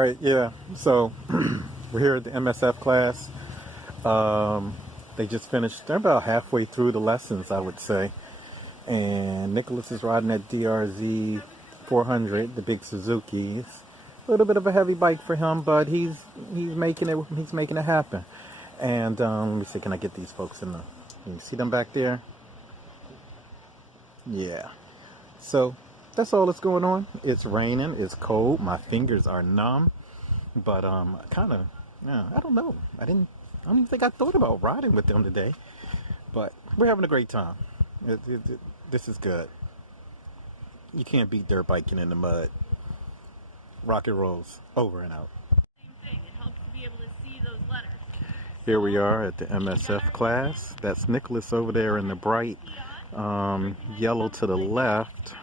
right, yeah. So we're here at the MSF class. They just finished. They're about halfway through the lessons, I would say. And Nicholas is riding that DRZ 400, the big Suzuki. It's a little bit of a heavy bike for him, but he's making it happen. And let me see, can I get these folks in the? Can you see them back there? Yeah. So that's all that's going on. It's raining. It's cold. My fingers are numb. But kind of, yeah, I don't know. I don't even think I thought about riding with them today. But we're having a great time. This is good. You can't beat dirt biking in the mud. Rock and rolls. Over and out. Same thing. It helps to be able to see those letters. Here we are at the MSF class. That's Nicholas over there in the bright yellow to the left,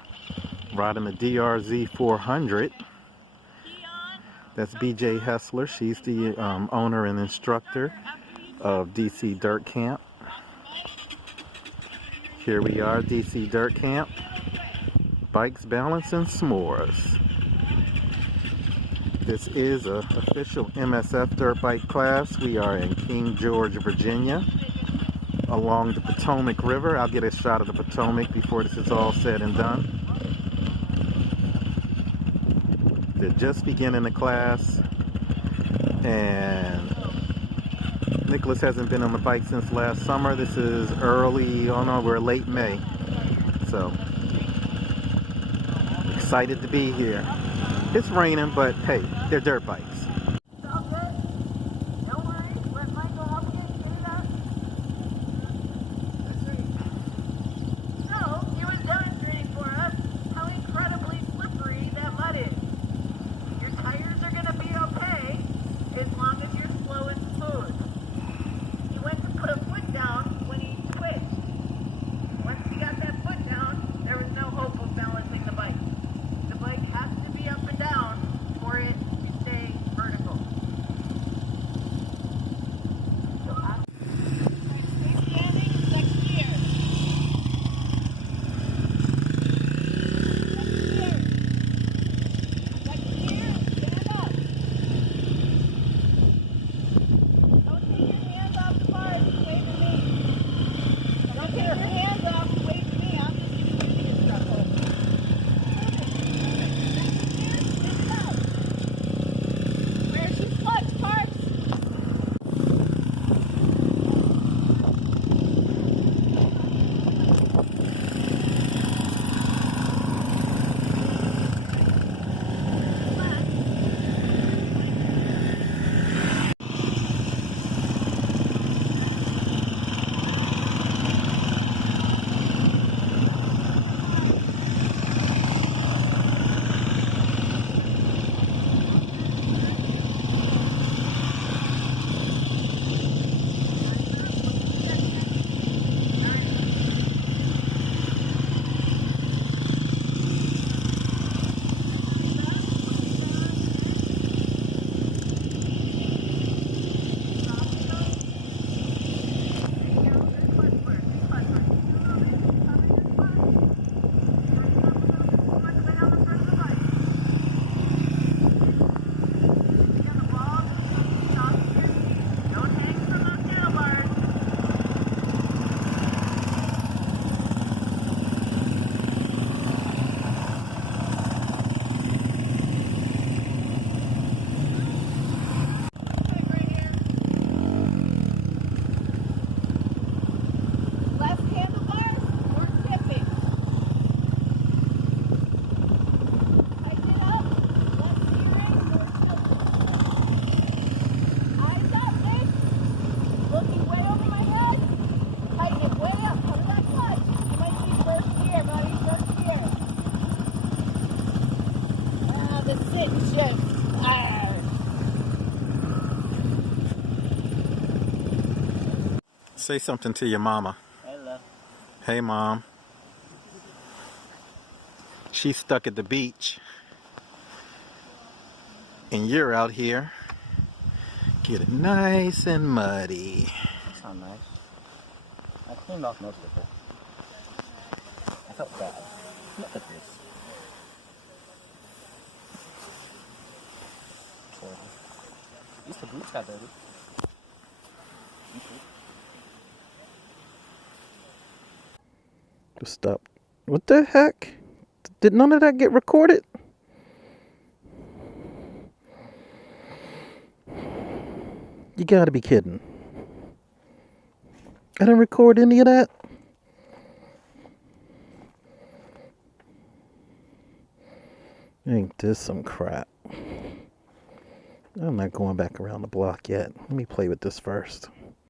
riding the DRZ 400. That's BJ Hessler. She's the owner and instructor of DC Dirt Camp. Here we are, DC Dirt Camp. Bikes, balance, and s'mores. This is an official MSF dirt bike class. We are in King George, Virginia, along the Potomac River. I'll get a shot of the Potomac before this is all said and done. They're just beginning the class, and Nicholas hasn't been on the bike since last summer. This is early, oh no, we're late May. So, excited to be here. It's raining, but hey, they're dirt bikes. Say something to your mama. Hello. Hey, Mom. She's stuck at the beach. And you're out here getting nice and muddy. That's not nice. I cleaned off most of it. I felt bad. Look at this. least the boots got dirty. Just stop. What the heck? Did none of that get recorded? You gotta be kidding. I didn't record any of that. Ain't this some crap? I'm not going back around the block yet. Let me play with this first.